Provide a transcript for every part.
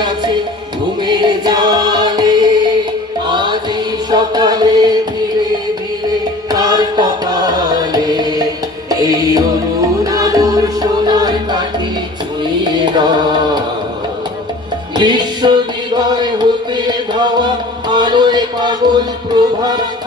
আছে আজ সকালে ধীরে ধীরে তার কপালে এই আলোর সোনার কাঠি ছুঁয়ে বিশ্ব হৃদয় হতে ধাওয়া আলোয় পাগল প্রভাত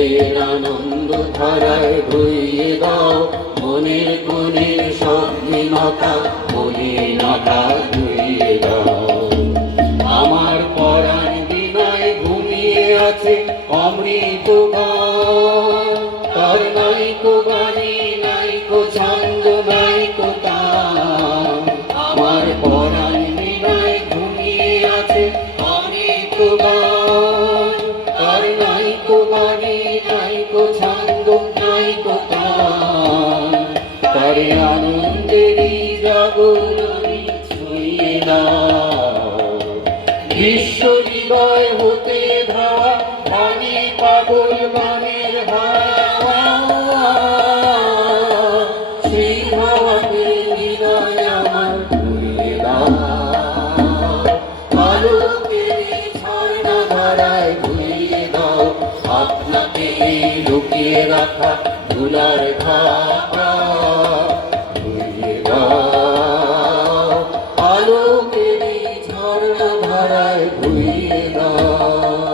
নিখিলের আনন্দ ধারায় দাও। মনে কোনে স্বাধীনতা মলিনতা দাও। আমার পরাণ বিনয় ঘুমিয়ে আছে, অমৃত বিশ্ব হৃদয় হতে ধাওয়া পানি পাগল গানের হাওয়া। সেই আমার ঘুরিয়ে দাও আপনাকে লুকিয়ে রাখা ধুলার খাপা ধারায় ভুলিয়ে না